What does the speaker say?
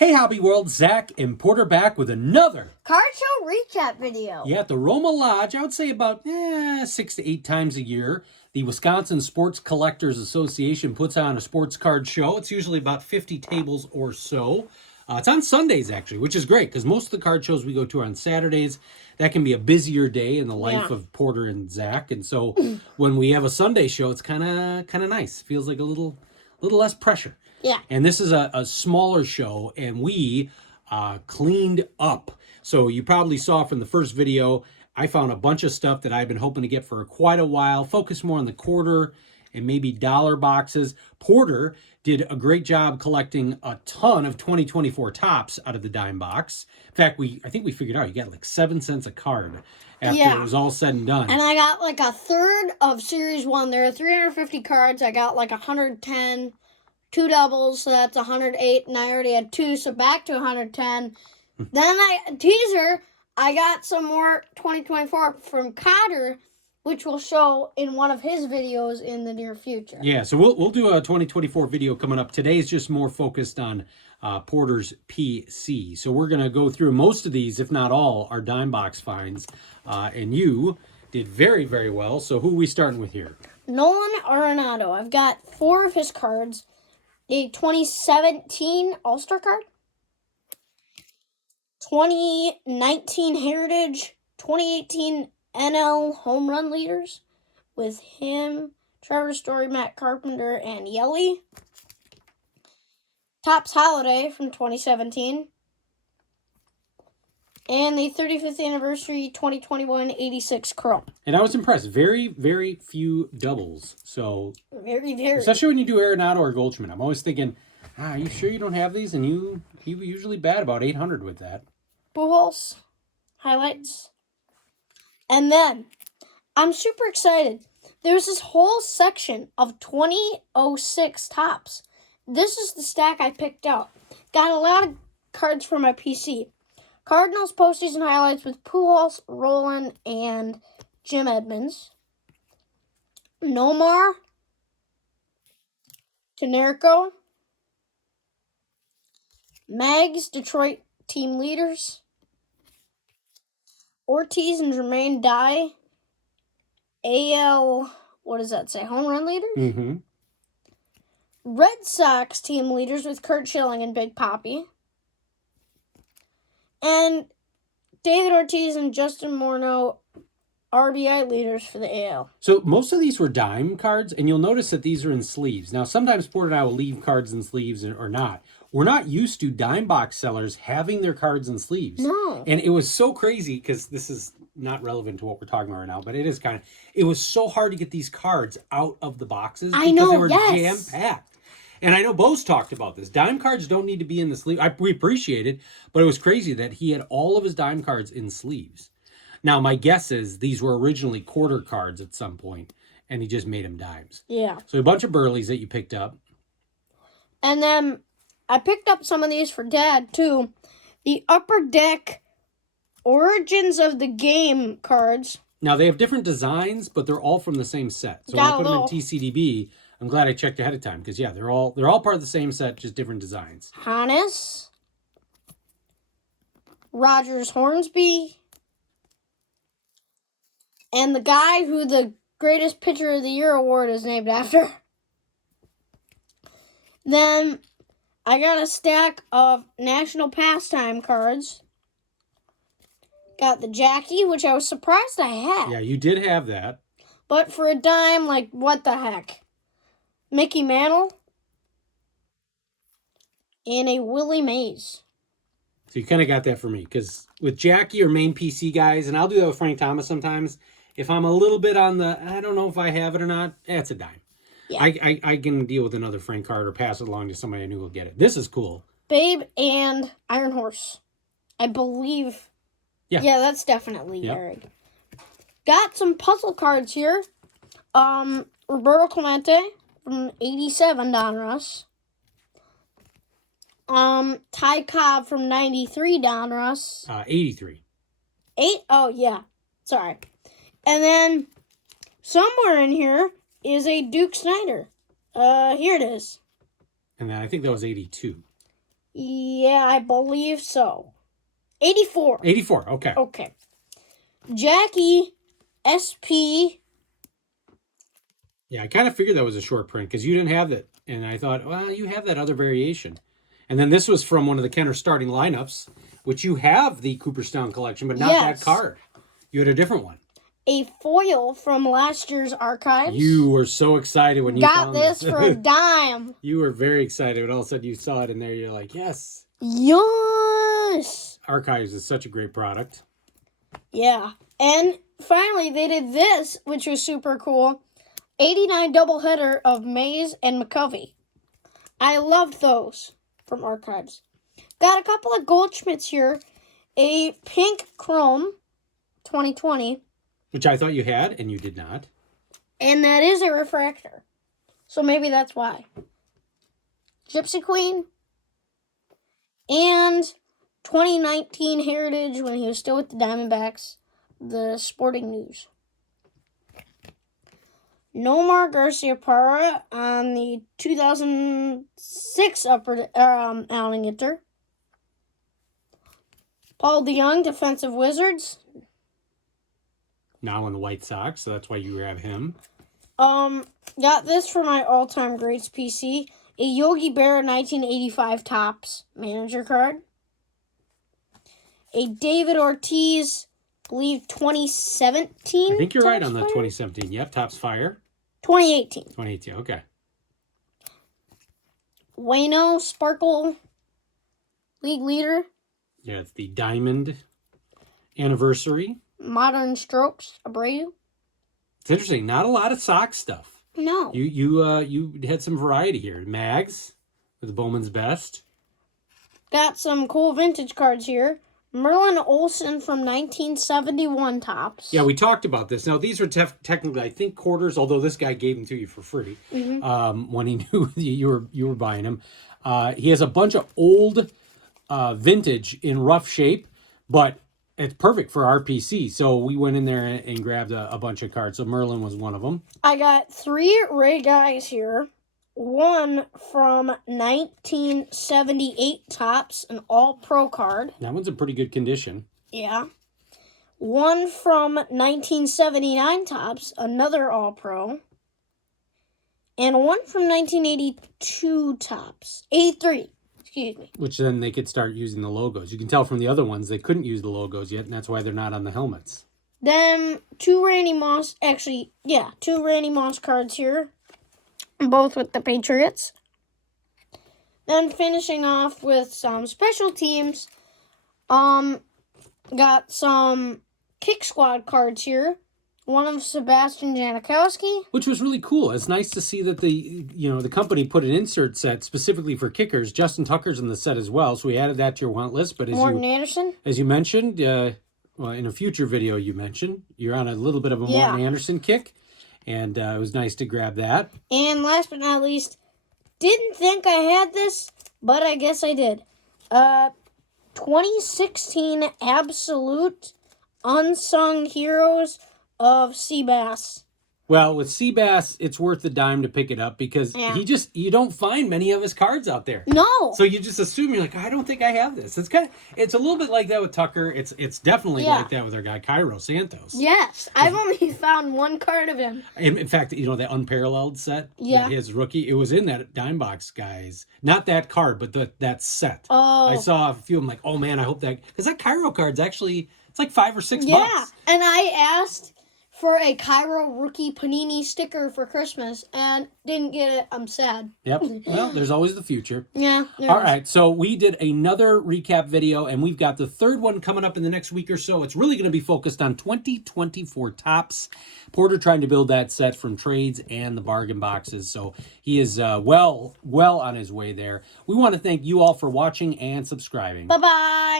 Hey Hobby World, Zach and Porter back with another card show recap video. Yeah, at the Roma Lodge, I would say about 6 to 8 times a year. The Wisconsin Sports Collectors Association puts on a sports card show. It's usually about 50 tables or so. It's on Sundays, actually, which is great because most of the card shows we go to are on Saturdays. That can be a busier day in the life of Porter and Zach. And so when we have a Sunday show, it's kind of nice. Feels like a little less pressure. Yeah. And this is a smaller show, and we cleaned up. So you probably saw from the first video, I found a bunch of stuff that I've been hoping to get for quite a while. Focus more on the quarter and maybe dollar boxes. Porter did a great job collecting a ton of 2024 tops out of the dime box. In fact, I think we figured out you got like 7 cents a card after it was all said and done. And I got like a third of Series 1. There are 350 cards. I got like 110. 2 doubles, so that's 108, and I already had 2, so back to 110. Then I got some more 2024 from Cotter, which we'll show in one of his videos in the near future. Yeah, so we'll do a 2024 video coming up. Today's just more focused on Porter's PC. So we're going to go through most of these, if not all, our dime box finds. And you did very, very well. So who are we starting with here? Nolan Arenado. I've got 4 of his cards. A 2017 All-Star card, 2019 Heritage, 2018 NL Home Run Leaders with him, Trevor Story, Matt Carpenter, and Yelly. Topps Holiday from 2017. And the 35th anniversary 2021 86 Chrome. And I was impressed. Very, very few doubles. So very. Especially when you do Arenado or Goldschmidt. I'm always thinking, are you sure you don't have these? And he usually bat about 800 with that. Pujols highlights. And then I'm super excited. There's this whole section of 2006 tops. This is the stack I picked out. Got a lot of cards for my PC. Cardinals postseason highlights with Pujols, Roland, and Jim Edmonds. Nomar, Tenerico, Mags, Detroit team leaders, Ortiz and Jermaine Dye, AL, what does that say, home run leaders? Mm-hmm. Red Sox team leaders with Kurt Schilling and Big Papi. And David Ortiz and Justin Morneau, RBI leaders for the AL. So most of these were dime cards, and you'll notice that these are in sleeves. Now, sometimes Porter and I will leave cards in sleeves or not. We're not used to dime box sellers having their cards in sleeves. No. And it was so crazy, because this is not relevant to what we're talking about right now, but it is kind of, it was so hard to get these cards out of the boxes because they were jam-packed. And I know Bo's talked about this. Dime cards don't need to be in the sleeve. We appreciate it, but it was crazy that he had all of his dime cards in sleeves. Now, my guess is these were originally quarter cards at some point, and he just made them dimes. Yeah. So a bunch of Burleys that you picked up. And then I picked up some of these for Dad, too. The Upper Deck Origins of the Game cards. Now, they have different designs, but they're all from the same set. So when I put them in TCDB, I'm glad I checked ahead of time because, yeah, they're all part of the same set, just different designs. Hannes, Rogers Hornsby, and the guy who the Greatest Pitcher of the Year award is named after. Then I got a stack of National Pastime cards. Got the Jackie, which I was surprised I had. Yeah, you did have that. But for a dime, like, what the heck? Mickey Mantle, and a Willie Mays. So you kind of got that for me, because with Jackie or main PC guys, and I'll do that with Frank Thomas sometimes, if I'm a little bit on the, I don't know if I have it or not, it's a dime. Yeah. I can deal with another Frank card or pass it along to somebody I knew will get it. This is cool. Babe and Iron Horse. I believe. Yeah, that's definitely Eric. Got some puzzle cards here. Roberto Clemente from 87 Donruss. Ty Cobb from 93 Donruss. 83. Oh, yeah. Sorry. And then somewhere in here is a Duke Snyder. Here it is. And then I think that was 82. Yeah, I believe so. 84. 84, okay. Okay. Jackie SP. Yeah, I kind of figured that was a short print because you didn't have it. And I thought, well, you have that other variation. And then this was from one of the Kenner starting lineups, which you have the Cooperstown collection, but not that Yes. card. You had a different one. A foil from last year's archives. You were so excited when you got found this for a dime. You were very excited when all of a sudden you saw it in there. You're like, yes. Yes. Archives is such a great product. Yeah. And finally, they did this, which was super cool. 89 doubleheader of Mays and McCovey. I loved those from archives. Got a couple of Goldschmidts here. A pink chrome 2020. Which I thought you had, and you did not. And that is a refractor. So maybe that's why. Gypsy Queen. And 2019 Heritage when he was still with the Diamondbacks. The Sporting News. Nomar Garcia-Parra on the 2006 outing hitter. Paul DeYoung, defensive Wizards. Now in the White Sox, so that's why you have him. Got this for my all-time greats PC. A Yogi Berra 1985 Topps manager card. A David Ortiz, I believe 2017. I think you're right on that Fire? 2017. Yep, Topps Fire. 2018. 2018, okay. Wayno Sparkle, league leader. Yeah, it's the Diamond anniversary. Modern Strokes, Abreu. It's interesting. Not a lot of Sox stuff. No. You had some variety here. Mags with the Bowman's Best. Got some cool vintage cards here. Merlin Olsen from 1971 Topps. Yeah, we talked about this. Now, these were technically, I think, quarters, although this guy gave them to you for free when he knew you were buying them. He has a bunch of old vintage in rough shape, but it's perfect for RPC. So we went in there and grabbed a bunch of cards. So Merlin was one of them. I got 3 Ray Guys here. One from 1978 Topps, an all-pro card. That one's in pretty good condition. Yeah. One from 1979 Topps, another all-pro. And one from 1982 Topps. 83, excuse me. Which then they could start using the logos. You can tell from the other ones they couldn't use the logos yet, and that's why they're not on the helmets. Then 2 Randy Moss, 2 Randy Moss cards here. Both with the Patriots. Then finishing off with some special teams. Got some Kick Squad cards here. One of Sebastian Janikowski. Which was really cool. It's nice to see that the company put an insert set specifically for kickers. Justin Tucker's in the set as well, so we added that to your want list. But Morton Anderson. As you mentioned, well, in a future video you mentioned, you're on a little bit of a Morton Anderson kick. And it was nice to grab that. And last but not least, didn't think I had this, but I guess I did. 2016 Absolute Unsung Heroes of Seabass. Well, with Seabass, it's worth the dime to pick it up because you don't find many of his cards out there. No. So you just assume, you're like, I don't think I have this. It's a little bit like that with Tucker. It's definitely like that with our guy Cairo Santos. Yes, I've only found one card of him. In fact, the unparalleled set, his rookie, it was in that dime box, guys. Not that card, but that set. Oh. I saw a few of them like, oh man, I hope that, because that Cairo card's actually, it's like $5 or $6. Yeah, and I asked for a Cairo rookie Panini sticker for Christmas and didn't get it. I'm sad. Yep. Well, there's always the future. Yeah. All right. So we did another recap video, and we've got the third one coming up in the next week or so. It's really going to be focused on 2024 Topps. Porter trying to build that set from trades and the bargain boxes. So he is well on his way there. We want to thank you all for watching and subscribing. Bye-bye.